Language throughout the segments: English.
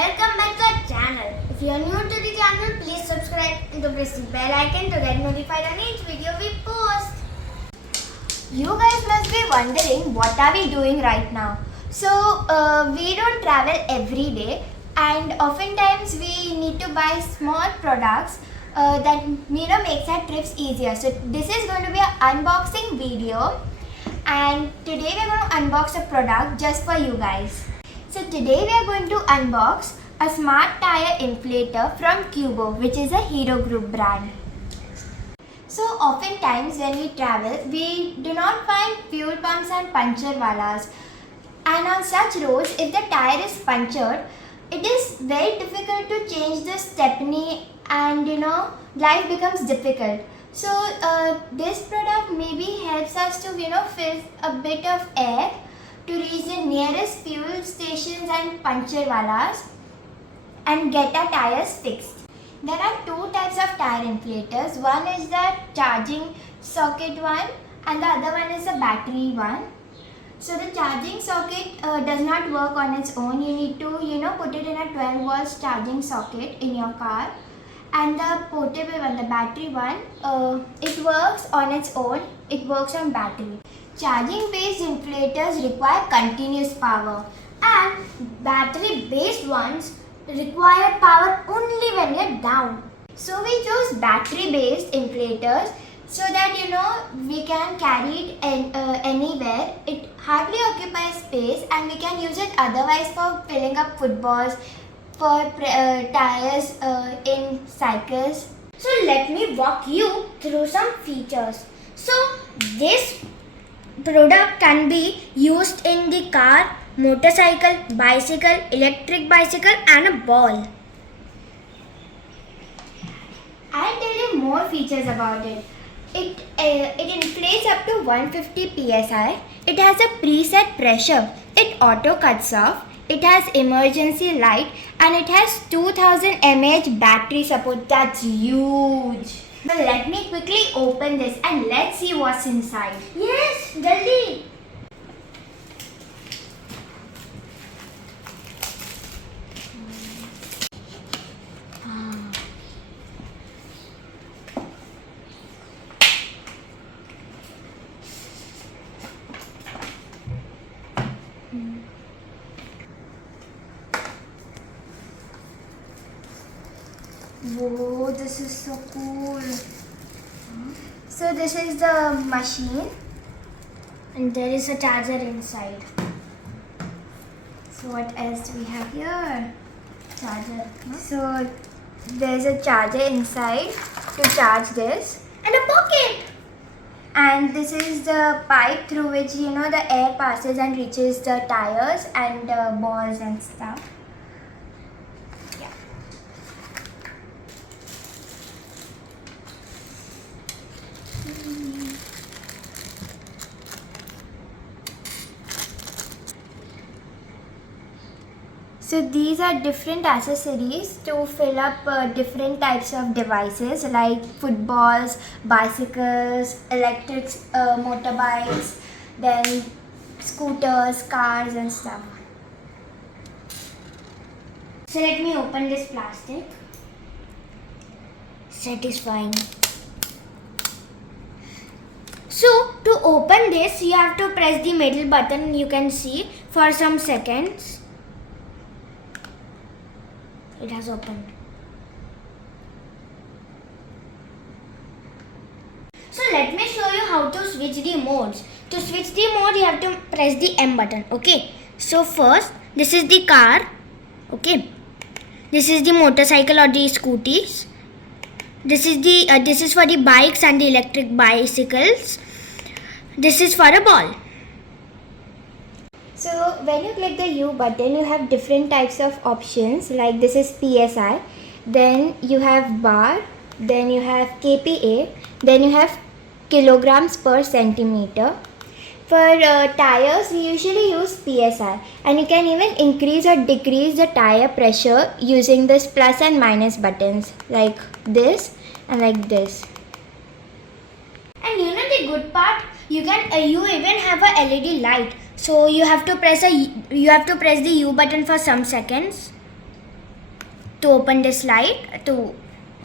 Welcome back to our channel. If you are new to the channel, please subscribe and press the bell icon to get notified on each video we post. You guys must be wondering what are we doing right now. So we don't travel every day, and oftentimes we need to buy small products that makes our trips easier. So this is going to be an unboxing video, and today we are going to unbox a product just for you guys. So today we are going to unbox a smart tire inflator from Cubo, which is a Hero Group brand. So oftentimes when we travel, we do not find fuel pumps and puncture wallas. And on such roads, if the tire is punctured, it is very difficult to change the stepney, and life becomes difficult. So this product maybe helps us to fill a bit of air to reach the nearest fuel stations and puncture wallas and get our tires fixed. There are two types of tire inflators. One is the charging socket one, and the other one is the battery one. So the charging socket does not work on its own. You need to put it in a 12 volts charging socket in your car. And the portable one, the battery one, it works on its own. It works on battery. Charging based inflators require continuous power, and battery based ones require power only when you're down. So we chose battery based inflators so that we can carry it anywhere. It hardly occupies space, and we can use it otherwise for filling up footballs, for tires in cycles. So let me walk you through some features. So this product can be used in the car, motorcycle, bicycle, electric bicycle, and a ball. I'll tell you more features about it. It inflates up to 150 psi. It has a preset pressure. It auto cuts off. It has emergency light, and it has 2000 mAh battery support. That's huge. So let me quickly open this and let's see what's inside. Yes, jaldi. Whoa, this is so cool. So this is the machine, and there is a charger inside. So what else do we have here? Charger. So there's a charger inside to charge this, and a pocket. And this is the pipe through which the air passes and reaches the tires and balls and stuff. So these are different accessories to fill up different types of devices like footballs, bicycles, electric motorbikes, then scooters, cars and stuff. So let me open this plastic. Satisfying. So to open this, you have to press the middle button, you can see, for some seconds. It has opened. So let me show you how to switch the modes. To switch the mode, you have to press the M button. Okay. So first, this is the car. Okay. This is the motorcycle or the scooties. This is for the bikes and the electric bicycles. This is for a ball. So when you click the U button, you have different types of options, like this is PSI, then you have bar, then you have kPa, then you have kilograms per centimeter. For tires, we usually use PSI, and you can even increase or decrease the tire pressure using this plus and minus buttons, like this and like this. And the good part, you even have a LED light. So you have to press the U button for some seconds. to open this light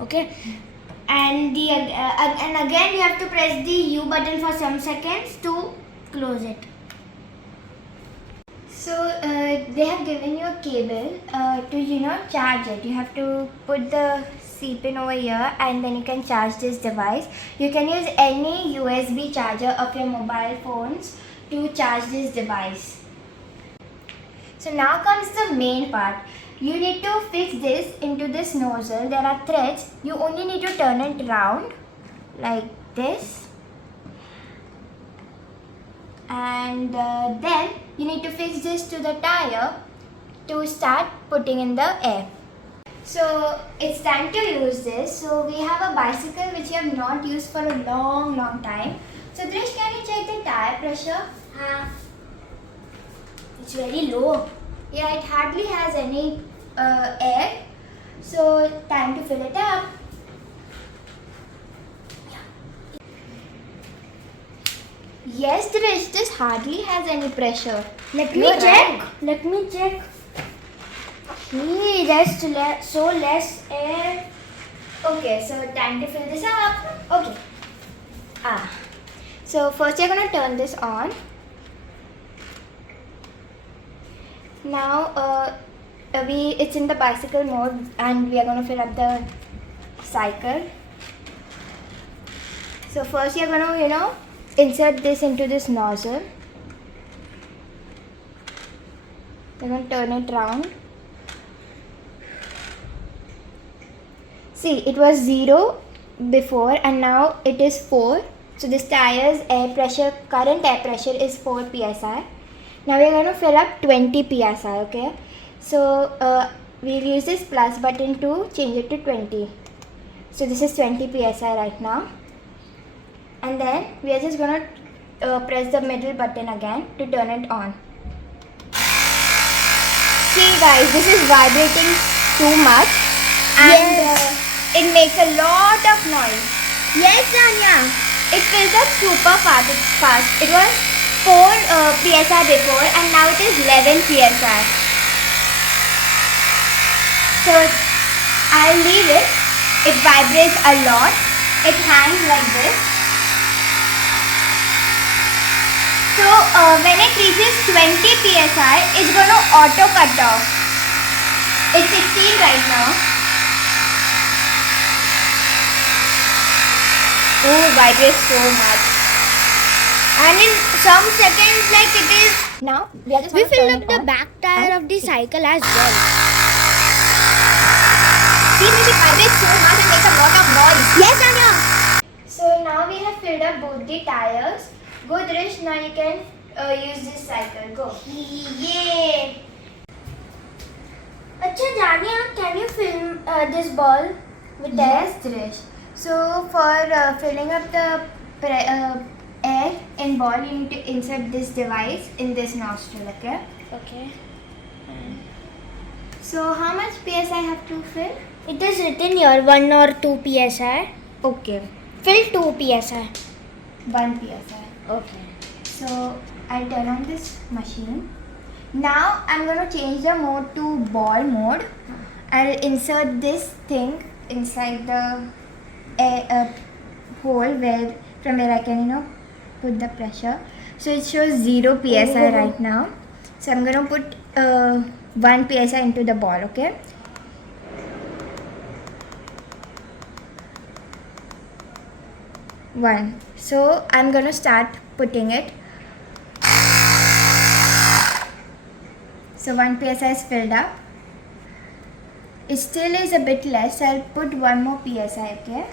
okay, and and again you have to press the U button for some seconds to close it. So they have given you a cable to charge it. You have to put the C pin over here and then you can charge this device. You can use any USB charger of your mobile phones to charge this device. So now comes the main part. You need to fix this into this nozzle. There are threads. You only need to turn it round like this. And then you need to fix this to the tire to start putting in the air. So it's time to use this. So we have a bicycle which you have not used for a long time. So Drish, can you check the tire pressure? It's very low. Yeah, it hardly has any air. So time to fill it up. Yes, Drish, this hardly has any pressure. Let me check. Hey, there's so less air. Okay, so time to fill this up. Okay. So first you're gonna turn this on. Now it's in the bicycle mode and we are gonna fill up the cycle. So first you're gonna insert this into this nozzle. You're gonna turn it round. See, it was 0 before and now it is 4. So this tire's current air pressure is 4 psi. Now we're going to fill up 20 psi, okay? So we'll use this plus button to change it to 20. So this is 20 psi right now. And then we are just going to press the middle button again to turn it on. See guys, this is vibrating too much and it makes a lot of noise. Yes, Tanya. It fills up super fast. It was 4 psi before and now it is 11 psi. So I'll leave it. It vibrates a lot. It hangs like this. So when it reaches 20 psi, it's going to auto cut off. It's 16 right now. Oh, vibrates so much. And in some seconds, like it is. Now, we filled up the back tire of the cycle as well. See, it vibrates so much and makes a lot of noise. Yes, Anya. So now we have filled up both the tires. Go, Drish, now you can use this cycle. Go. Yay! Acha, Jania, can you film this ball with Yes, Drish. So for filling up the air in ball, you need to insert this device in this nostril, okay? Okay. So how much PSI have to fill? It is written here 1 or 2 PSI. Okay. Fill 2 PSI. 1 PSI. Okay. So I'll turn on this machine. Now I'm going to change the mode to ball mode. I'll insert this thing inside the hole from where I can put the pressure. So it shows 0 PSI right now. So I'm going to put 1 PSI into the ball, okay? One. So I'm going to start putting it. So 1 PSI is filled up. It still is a bit less, so I'll put 1 more PSI, okay?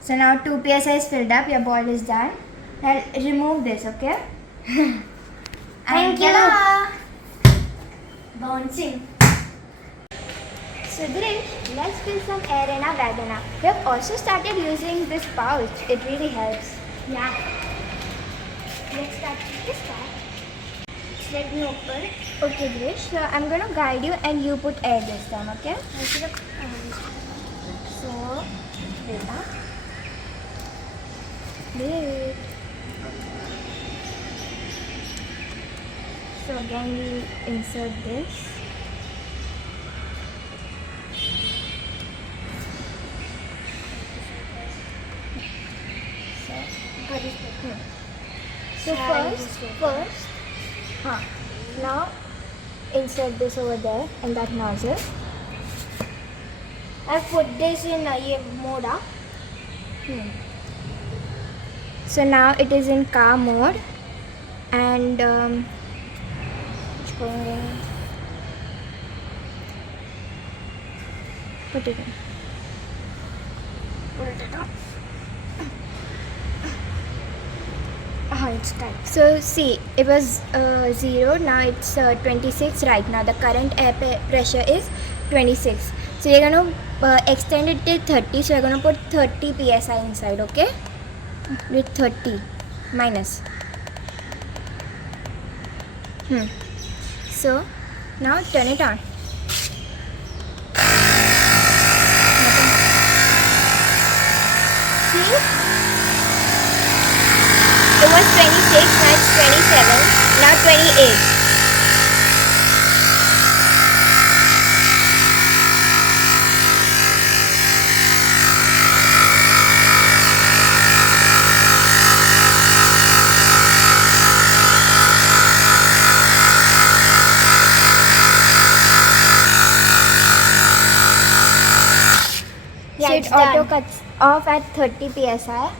So now 2 PSI is filled up, your ball is done. I'll remove this, okay? Thank you. Bouncing. So Drish, let's fill some air in our wagoner. We have also started using this pouch. It really helps. Yeah. Let's start with this part. Let me open. Okay, Drish. So I'm going to guide you and you put air this time, okay? So, wait. So again we insert this. So first, now insert this over there in that nozzle. I put this in a mode. So now it is in car mode, and it's going in. Put it in. Put it up. It's tight. So see, it was 0, now it's 26 right now. The current air pressure is 26. So you're going to extend it till 30. So you're going to put 30 psi inside, okay? With 30 minus. So now turn it on. See? It was 26, now it's 27, now 28. Yeah, So it's it auto done. cuts off at 30 psi.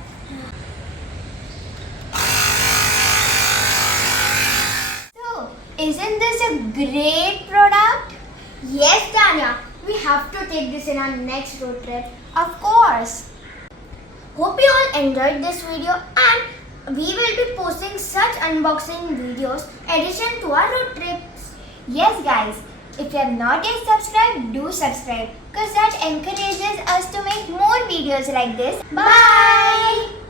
So, isn't this a great product? Yes, Tanya. We have to take this in our next road trip. Of course. Hope you all enjoyed this video, and we will be posting such unboxing videos addition to our road trips. Yes, guys. If you have not yet subscribed, do subscribe because that encourages us to make more videos like this. Bye!